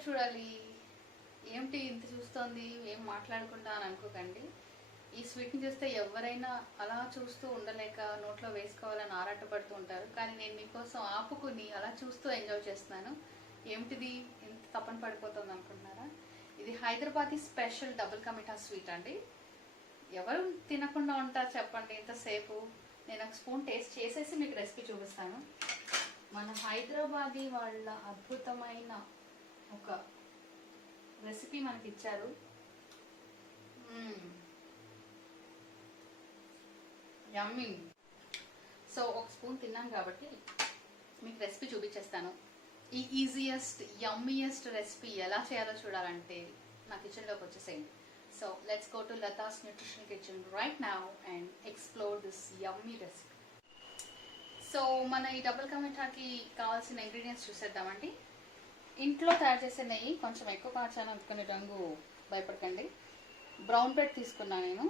ఎంతసేపు చూడాలి, ఏమిటి ఇంత చూస్తోంది, ఏం మాట్లాడకుండా అని అనుకోకండి. ఈ స్వీట్ని చూస్తే ఎవరైనా అలా చూస్తూ ఉండలేక నోట్లో వేసుకోవాలని ఆరాటపడుతూ ఉంటారు. కానీ నేను మీకోసం ఆపుకుని అలా చూస్తూ ఎంజాయ్ చేస్తున్నాను. ఏమిటిది ఇంత తపన పడిపోతుంది అనుకుంటున్నారా? ఇది Hyderabadi special double ka meetha sweet అండి. ఎవరు తినకుండా ఉంటారు చెప్పండి ఇంతసేపు? నేను ఒక స్పూన్ టేస్ట్ చేసేసి మీకు రెసిపీ చూపిస్తాను. మన హైదరాబాదీ వాళ్ళ అద్భుతమైన ఒక రెసిపీ మనకి ఇచ్చారు. యమ్మీ. సో ఒక స్పూన్ తిన్నాను కాబట్టి మీకు రెసిపీ చూపించేస్తాను. ఈ ఈజియెస్ట్ యమ్మీయెస్ట్ రెసిపీ ఎలా చేయాలో చూడాలంటే నా కిచెన్లోకి వచ్చేసేయండి. So let's go to Latha's nutrition kitchen right now and explore this yummy recipe. So మన ఈ డబుల్ కా మీఠాకి కావాల్సిన ఇంగ్రీడియంట్స్ చూసేద్దామండి. ఇంట్లో తయారు చేసే నెయ్యి కొంచెం ఎక్కువ కాచాను అనుకునే రంగు భయపడకండి. బ్రౌన్ బ్రెడ్ తీసుకున్నాను నేను.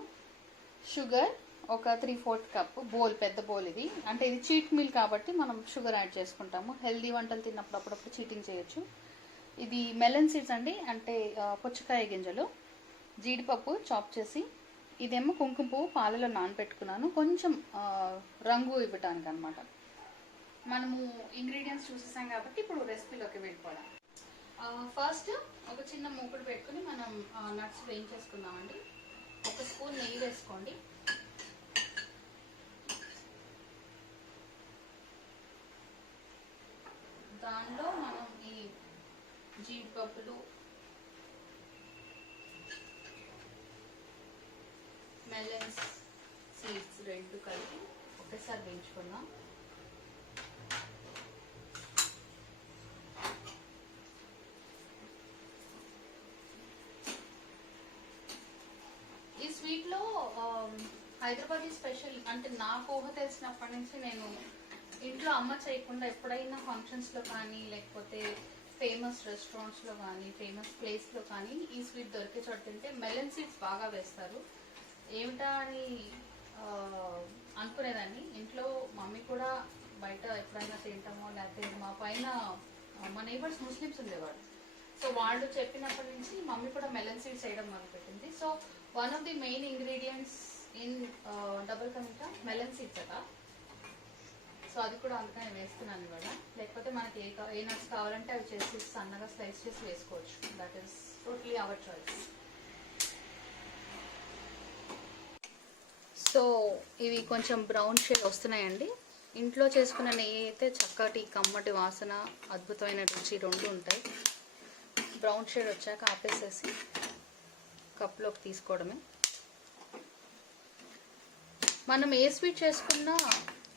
షుగర్ ఒక 3/4 కప్పు. బౌల్, పెద్ద బౌల్ ఇది. అంటే ఇది చీట్ మీల్ కాబట్టి మనం షుగర్ యాడ్ చేసుకుంటాము. హెల్దీ వంటలు తిన్నప్పుడు అప్పుడప్పుడు చీటింగ్ చేయొచ్చు. ఇది మెలన్ సీడ్స్ అండి, అంటే పుచ్చకాయ గింజలు. జీడిపప్పు చాప్ చేసి, ఇదేమో కుంకుమ పువ్వు పాలలో నానబెట్టుకున్నాను కొంచెం రంగు ఇవ్వటానికి అనమాట. మనము ఇంగ్రీడియంట్స్ చూసేసాం కాబట్టి ఇప్పుడు రెసిపీలోకి వెళ్ళిపోదాం. ఫస్ట్ ఒక చిన్న మూకుడు పెట్టుకుని మనం నట్స్ వేయించేసుకుందామండి. ఒక స్పూన్ నెయ్యి వేసుకోండి. దానిలో మనం ఈ జీడిపప్పులు, మెలన్స్ సీడ్స్ రెండు కలిపి ఒకేసారి వేయించుకుందాం. ఈ స్వీట్లో హైదరాబాదీ స్పెషల్ అంటే నాకు ఊహ తెలిసినప్పటి నుంచి నేను ఇంట్లో అమ్మ చేయకుండా ఎప్పుడైనా ఫంక్షన్స్లో కానీ లేకపోతే ఫేమస్ రెస్టారెంట్స్లో కానీ ఫేమస్ ప్లేస్లో కానీ ఈ స్వీట్ దొరికే చోట తింటే మెలన్ సీడ్స్ బాగా వేస్తారు. ఏమిటా అని అనుకునేదాన్ని. ఇంట్లో మమ్మీ కూడా బయట ఎప్పుడైనా తింటామో లేకపోతే మా పైన మా నైబర్స్ ముస్లిమ్స్ ఉండేవాడు. సో వాళ్ళు చెప్పినప్పటి నుంచి మమ్మీ కూడా మెలన్ సీడ్స్ వేయడం మొదలుపెట్టింది. So one of the main ingredients in double ka meetha melon seeds అట. సో అది కూడా అందుకని వేస్తున్నాను ఇవాళ. లేకపోతే మనకి ఏ నట్స్ కావాలంటే అవి చేసి సన్నగా స్లైస్ చేసి వేసుకోవచ్చు. That is totally our choice. So ఇవి కొంచెం బ్రౌన్ షేడ్ వస్తున్నాయండి. ఇంట్లో చేసుకున్న నెయ్యి అయితే చక్కటి కమ్మటి వాసన, అద్భుతమైన రుచి రెండు ఉంటాయి. బ్రౌన్ షేడ్ వచ్చాక ఆపేసేసి కప్లోకి తీసుకోవడమే. మనం ఏ స్వీట్ చేసుకున్నా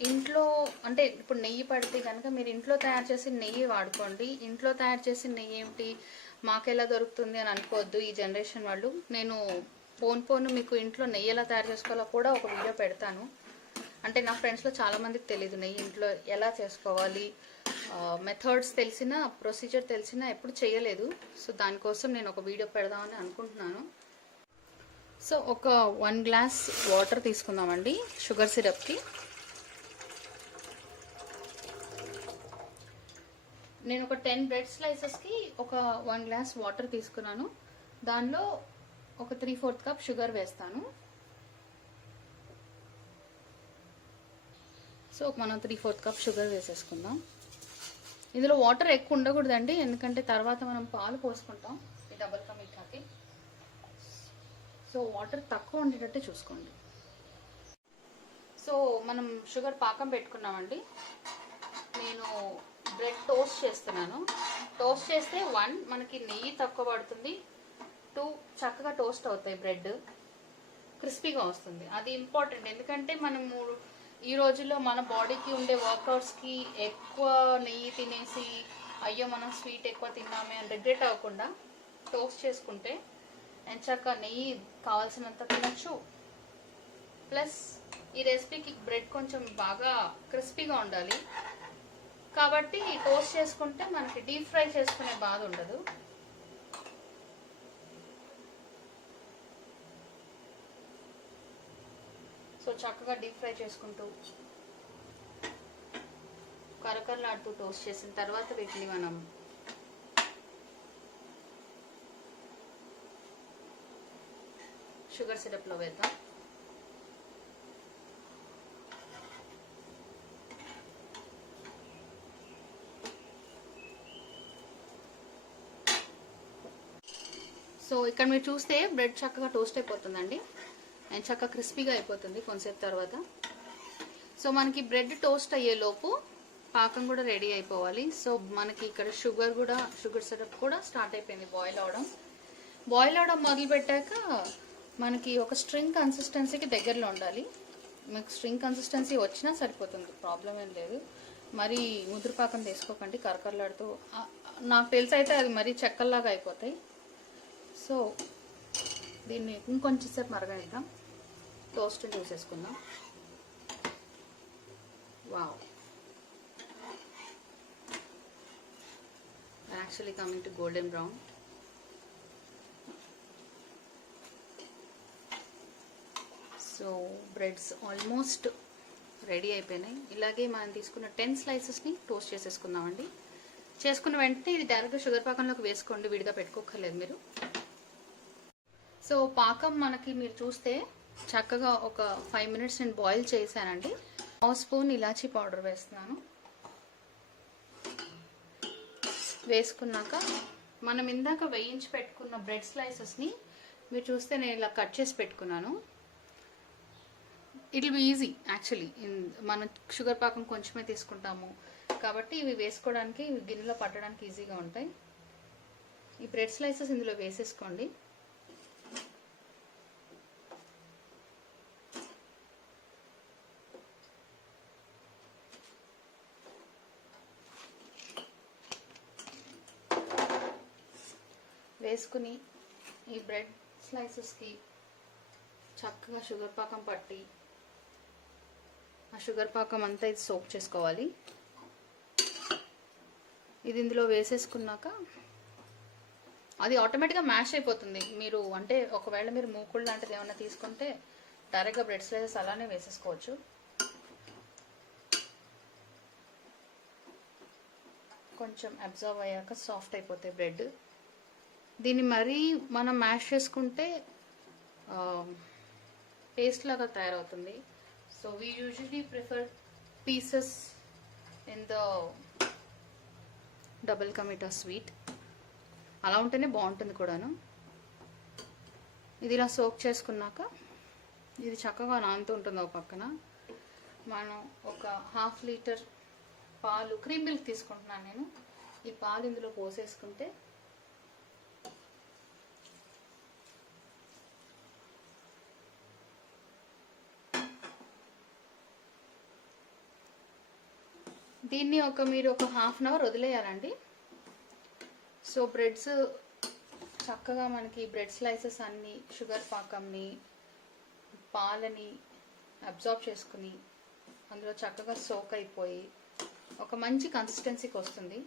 ఇంట్లో అంటే ఇప్పుడు నెయ్యి పడితే కనుక మీరు ఇంట్లో తయారు చేసి నెయ్యి వాడుకోండి. ఇంట్లో తయారు చేసిన నెయ్యి ఏమిటి మాకెలా దొరుకుతుంది అని అనుకోవద్దు ఈ జనరేషన్ వాళ్ళు. నేను పోను మీకు ఇంట్లో నెయ్యి ఎలా తయారు చేసుకోవాలో కూడా ఒక వీడియో పెడతాను. అంటే నా ఫ్రెండ్స్లో చాలామందికి తెలియదు నెయ్యి ఇంట్లో ఎలా చేసుకోవాలి, మెథడ్స్ తెలిసిన, ప్రొసీజర్ తెలిసినా ఎప్పుడు చేయలేదు. సో దానికోసం నేను ఒక వీడియో పెడదామని అనుకుంటున్నాను. సో ఒక 1 గ్లాస్ వాటర్ తీసుకుందామండి షుగర్ సిరప్కి. నేను ఒక 10 బ్రెడ్ స్లైసెస్కి ఒక 1 గ్లాస్ వాటర్ తీసుకున్నాను. దానిలో ఒక 3/4 కప్ షుగర్ వేస్తాను. సో మనం 3/4 కప్ షుగర్ వేసేసుకుందాం. ఇందులో వాటర్ ఎక్కువ ఉండకూడదండి, ఎందుకంటే తర్వాత మనం పాలు పోసుకుంటాం ఈ డబుల్ కా మీఠాకి. సో వాటర్ తక్కువ ఉండేటట్టు చూసుకోండి. సో మనం షుగర్ పాకం పెట్టుకున్నామండి. నేను బ్రెడ్ టోస్ట్ చేస్తున్నాను. టోస్ట్ చేస్తే 1 మనకి నెయ్యి తక్కువ పడుతుంది, 2 చక్కగా టోస్ట్ అవుతాయి, బ్రెడ్ క్రిస్పీగా వస్తుంది. అది ఇంపార్టెంట్. ఎందుకంటే మనము ఈ రోజుల్లో మన బాడీకి ఉండే వర్కౌట్స్కి ఎక్కువ నెయ్యి తినేసి అయ్యో మనం స్వీట్ ఎక్కువ తిన్నామే అని రిగ్రెట్ అవ్వకుండా టోస్ట్ చేసుకుంటే ఎంచక్క నెయ్యి కావాల్సినంత తినచ్చు. ప్లస్ ఈ రెసిపీకి బ్రెడ్ కొంచెం బాగా క్రిస్పీగా ఉండాలి కాబట్టి టోస్ట్ చేసుకుంటే మనకి డీప్ ఫ్రై చేసుకునే బాధ ఉండదు. సో చక్కగా డీప్ ఫ్రై చేసుకుంటూ కరకరలాడుతూ టోస్ట్ చేసిన తర్వాత వీటిని మనం షుగర్ సిరప్లో వేద్దాం. సో ఇక్కడ మీరు చూస్తే బ్రెడ్ చక్కగా టోస్ట్ అయిపోతుందండి అండ్ చక్కగా క్రిస్పీగా అయిపోతుంది కొంతసేపు తర్వాత. సో మనకి బ్రెడ్ టోస్ట్ అయ్యేలోపు పాకం కూడా రెడీ అయిపోవాలి. సో మనకి ఇక్కడ షుగర్ సిరప్ కూడా స్టార్ట్ అయిపోయింది బాయిల్ అవడం మొదలు పెట్టాక మనకి ఒక స్ట్రింగ్ కన్సిస్టెన్సీకి దగ్గరలో ఉండాలి. మీకు స్ట్రింగ్ కన్సిస్టెన్సీ వచ్చినా సరిపోతుంది, ప్రాబ్లం ఏం లేదు. మరి ముదురు పాకం తీసుకోకండి, కరకరలాడుతూ. నాకు తెలిసి అయితే అది మరీ చెక్కల్లాగా అయిపోతాయి. సో దీన్ని ఇంకొంచెం సేపు మరగనిద్దాం, టోస్ట్ చూసేసుకుందాం. Wow, actually coming to golden brown. So breads almost ready అయిపోయినాయి. ఇలాగే మనం తీసుకున్న 10 స్లైసెస్ని టోస్ట్ చేసేసుకుందామండి. చేసుకున్న వెంటనే ఇది డైరెక్ట్గా షుగర్ పాకంలోకి వేసుకోండి, విడిగా పెట్టుకోకర్లేదు మీరు. సో పాకం మనకి మీరు చూస్తే చక్కగా ఒక 5 మినిట్స్ నేను బాయిల్ చేశానండి. 1 స్పూన్ ఇలాచీ పౌడర్ వేస్తున్నాను. వేసుకున్నాక మనం ఇందాక వేయించి పెట్టుకున్న బ్రెడ్ స్లైసెస్ని మీరు చూస్తే నేను ఇలా కట్ చేసి పెట్టుకున్నాను. It will be easy actually. మనం షుగర్ పాకం కొంచెమే తీసుకుంటాము కాబట్టి ఇవి వేసుకోవడానికి, గిన్నెలో పట్టడానికి ఈజీగా ఉంటాయి. ఈ బ్రెడ్ స్లైసెస్ ఇందులో వేసేసుకోండి. వేసుకుని ఈ బ్రెడ్ స్లైసెస్కి చక్కగా షుగర్ పాకం పట్టి ఆ షుగర్ పాకం అంతా ఇది సోక్ చేసుకోవాలి. ఇది ఇందులో వేసేసుకున్నాక అది ఆటోమేటిక్గా మ్యాష్ అయిపోతుంది. మీరు అంటే ఒకవేళ మీరు మూకుళ్ళు లాంటిది ఏమైనా తీసుకుంటే డైరెక్ట్గా బ్రెడ్ స్లైసెస్ అలానే వేసేసుకోవచ్చు. కొంచెం అబ్జర్వ్ అయ్యాక సాఫ్ట్ అయిపోతాయి బ్రెడ్. దీన్ని మరీ మనం మ్యాష్ చేసుకుంటే పేస్ట్ లాగా తయారవుతుంది. So we usually prefer pieces in the double ka meetha sweet. అలా ఉంటేనే బాగుంటుంది కూడాను. ఇది ఇలా సోక్ చేసుకున్నాక ఇది చక్కగా నానుతూ ఉంటుంది. ఒక పక్కన మనం ఒక 1/2 లీటర్ పాలు, క్రీమ్ మిల్క్ తీసుకుంటున్నాను నేను. ఈ పాలు ఇందులో పోసేసుకుంటే దీన్ని మీరు ఒక 1/2 అవర్ వదిలేయాలండి. సో బ్రెడ్స్ చక్కగా మనకి బ్రెడ్ స్లైసెస్ అన్నీ షుగర్ పాకంని, పాలని అబ్జార్బ్ చేసుకుని అందులో చక్కగా సోక్ అయిపోయి ఒక మంచి కన్సిస్టెన్సీకి వస్తుంది.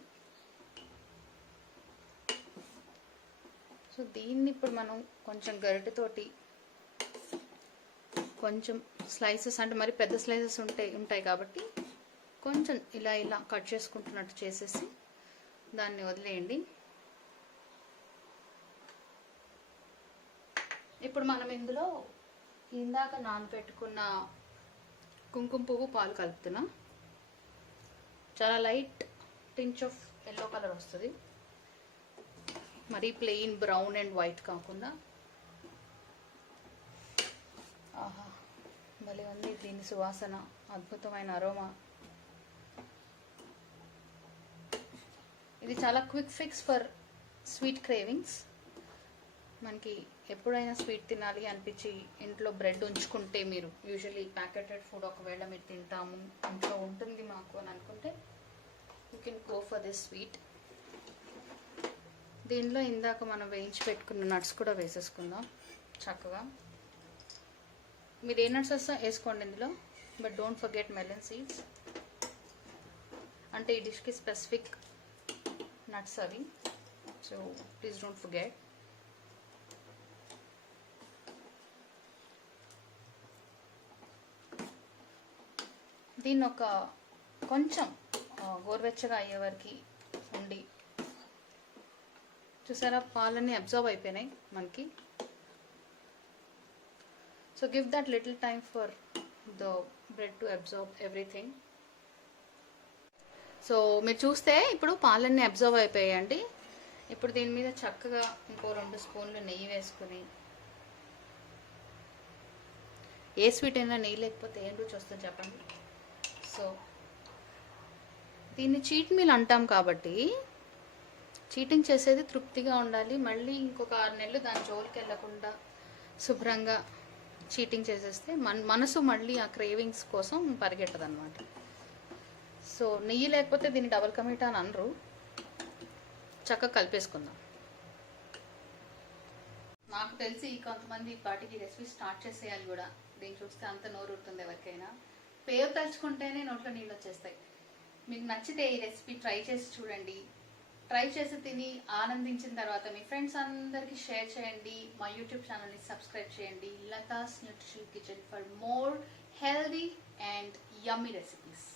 సో దీన్ని ఇప్పుడు మనం కొంచెం గరిటెతోటి కొంచెం స్లైసెస్, అంటే మరి పెద్ద స్లైసెస్ ఉంటాయి కాబట్టి కొంచెం ఇలా కట్ చేసుకుంటున్నట్టు చేసేసి దాన్ని వదిలేయండి. ఇప్పుడు మనం ఇందులో ఇందాక నానబెట్టుకున్న కుంకుమ పువ్వు పాలు కలుపుతున్నాం. చాలా light tinge of yellow colour వస్తుంది, మరీ ప్లెయిన్ బ్రౌన్ అండ్ వైట్ కాకుండా. ఆహా, భలే ఉంది దీని సువాసన, అద్భుతమైన అరోమా. ఇది చాలా quick fix for sweet cravings. మనకి ఎప్పుడైనా స్వీట్ తినాలి అనిపించి ఇంట్లో బ్రెడ్ ఉంచుకుంటే, మీరు యూజువల్లీ ప్యాకెటెడ్ ఫుడ్ ఒకవేళ మీరు తింటాము ఇంట్లో ఉంటుంది మాకు అని అనుకుంటే you can go for this sweet. దీనిలో ఇందాక మనం వేయించి పెట్టుకున్న నట్స్ కూడా వేసేసుకుందాం చక్కగా. మీరు ఏ నట్స్ వేసుకోండి ఇందులో, but don't forget melon seeds. అంటే ఈ డిష్కి స్పెసిఫిక్ నట్స్ అవి, సో ప్లీజ్ డోంట్ ఫర్గెట్. దీన్ని ఒక కొంచెం గోరువెచ్చగా అయ్యే వరకు ఉండి, చూసారా పాలన్నీ అబ్జర్వ్ అయిపోయినాయి మనకి. So give that little time for the bread to observe everything. So మీరు చూస్తే ఇప్పుడు పాలన్నీ అబ్జర్వ్ అయిపోయాయండి. ఇప్పుడు దీని మీద చక్కగా ఇంకో 2 స్పూన్లు నెయ్యి వేసుకుని, ఏ స్వీట్ అయినా నెయ్యి లేకపోతే ఏం రుచి వస్తుంది చెప్పండి. సో దీన్ని చీట్ మీల్ అంటాం కాబట్టి చీటింగ్ చేసేది తృప్తిగా ఉండాలి. మళ్ళీ ఇంకొక 6 నెలలు దాని జోలికి వెళ్ళకుండా శుభ్రంగా చీటింగ్ చేసేస్తే మనసు మళ్ళీ ఆ క్రేవింగ్స్ కోసం పరిగెట్టదన్నమాట. సో నెయ్యి లేకపోతే దీన్ని డబల్ కమీటా అని అనరు. చక్కగా కలిపేసుకుందాం. నాకు తెలిసి కొంతమంది పాటికి రెసిపీ స్టార్ట్ చేసేయాలి కూడా. దీన్ని చూస్తే అంత నోరు ఊరుతుంది ఎవరికైనా. పేరు తలుచుకుంటేనే నోట్లో నీళ్ళు వచ్చేస్తాయి. మీకు నచ్చితే ఈ రెసిపీ ట్రై చేసి చూడండి. ట్రై చేసి తిని ఆనందించిన తర్వాత మీ ఫ్రెండ్స్ అందరికీ షేర్ చేయండి. మా యూట్యూబ్ ఛానల్ని సబ్స్క్రైబ్ చేయండి. Latha's nutrition kitchen for more healthy and yummy recipes.